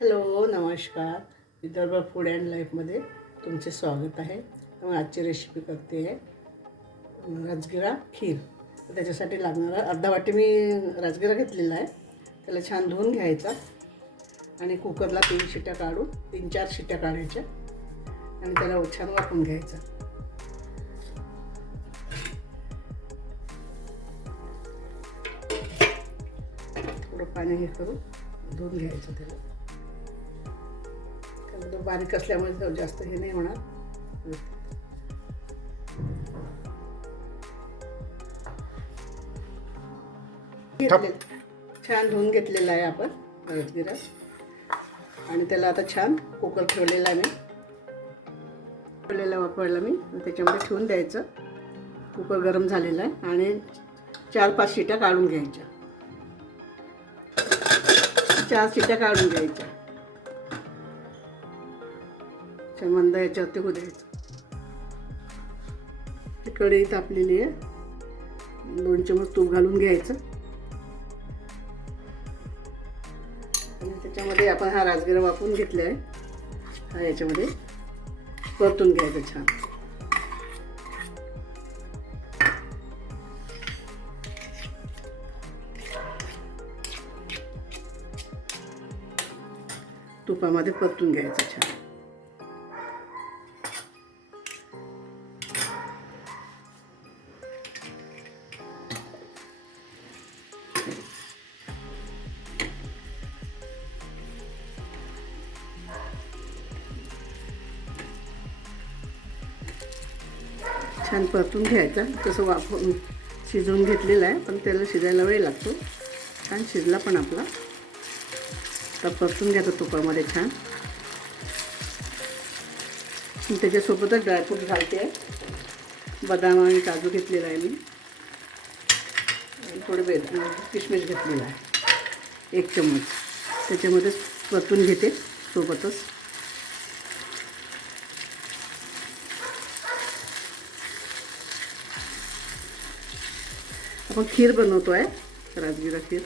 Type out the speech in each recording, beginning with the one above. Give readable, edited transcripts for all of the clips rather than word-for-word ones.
Hello नमस्कार. Vidarbha food and लाईफमध्ये तुमचे स्वागत आहे. मग आजची रेसिपी करते आहे राजगिरा खीर. तर त्याच्यासाठी लागणारा अर्धा वाटी मी राजगिरा घेतलेला आहे. त्याला छान धुवून घ्यायचा आणि कुकरला 3 शिट्ट्या काढून 3-4 शिट्ट्या काढायच्या आणि त्याला छान वाफवून घ्यायचा. थोडं पाणी हे करून धुवून घ्यायचं त्याला. तो बारीक असल्यामुळे जास्त हे नाही होणार. छान धुवून घेतलेला आहे आपण राजगिरा आणि त्याला आता छान कुकर ठेवलेला आहे. वापरायला मी त्याच्यामध्ये ठेवून द्यायचं. कुकर गरम झालेला आहे आणि 4-5 शिट्ट्या काढून घ्यायच्या. 4 शिट्ट्या काढून घ्यायच्या. मंद याच्यावरती होऊ द्यायचं. कढई तापलेली आहे. 2 चमच तूप घालून घ्यायचं आणि त्याच्यामध्ये आपण हा राजगिरा वाफवून घेतला आहे. हा याच्यामध्ये परतून घ्यायचं छान. तुपामध्ये परतून घ्यायचं छान. छान परतून घ्यायचा. तसं वाफवून शिजवून घेतलेलं आहे पण त्याला शिजायला वेळ लागतो. छान शिजला पण आपला. तर परतून घ्यायचं तुपामध्ये छान. त्याच्यासोबतच ड्रायफ्रूट घालते आहे. बदाम आणि काजू घेतलेला आहे मी आणि थोडे किशमिश घेतलेला आहे 1 चम्मच. त्याच्यामध्ये परतून घेते सोबतच. आपण खीर बनवतो आहे राजगिरा खीर.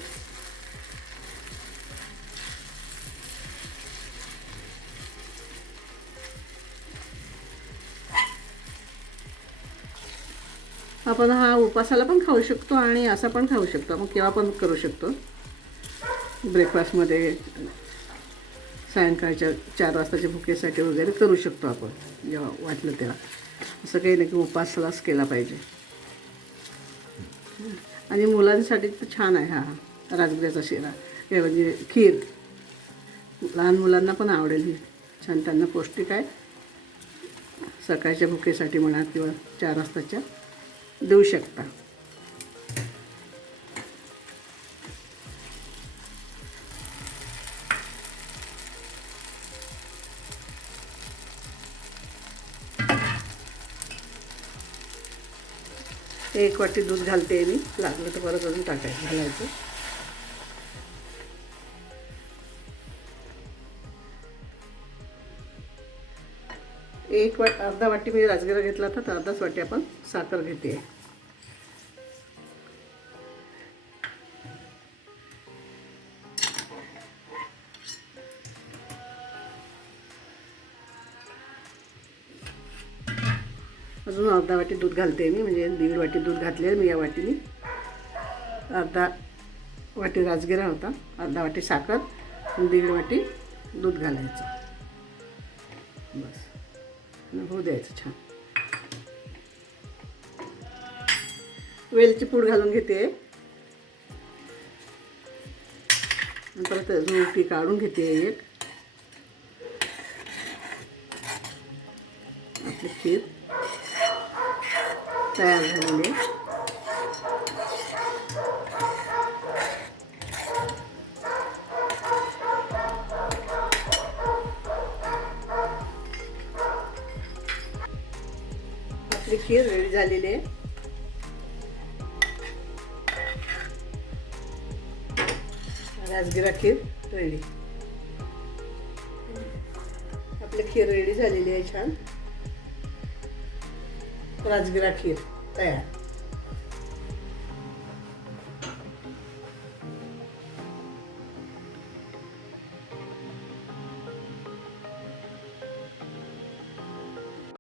आपण हा उपासाला पण खाऊ शकतो आणि असा पण खाऊ शकतो. मग केव्हा पण करू शकतो. ब्रेकफास्टमध्ये, सायंकाळच्या 4 वाजताच्या भुकेसाठी वगैरे करू शकतो आपण जेव्हा वाटलं तेव्हा. असं काही नाही की उपासालाच केला पाहिजे. आणि मुलांसाठी तर छान आहे हा राजगिऱ्याचा शिरा. हे म्हणजे खीर लहान मुलांना पण आवडेल ही. छान त्यांना पौष्टिक आहे. सकाळच्या भुकेसाठी म्हणा किंवा 4 वाजताच्या देऊ शकता. एक वाटी दूध घालते मी. लागलं तर परत अजून घालायचं. अर्धा वाटी मी राजगिरा घेतला होता तर अर्धाच वाटी आपण साखर घेते. अजून अर्धा वाटी दूध घालते मी. म्हणजे 1.5 वाटी दूध घातले मी या वाटीने. अर्धा वाटी राजगिरा होता, अर्धा वाटी साखर आणि 1.5 वाटी दूध घालायचं. बस होऊ द्यायचं छान. वेलची पूड घालून घेते. परत अजून काढून घेते एक. आपली खीर तयार झालेली आहे. आपली खीर रेडी झालेली आहे. राजगिरा खीर रेडी. आपली खीर रेडी झालेली आहे. छान राजगिरा खीर तयार.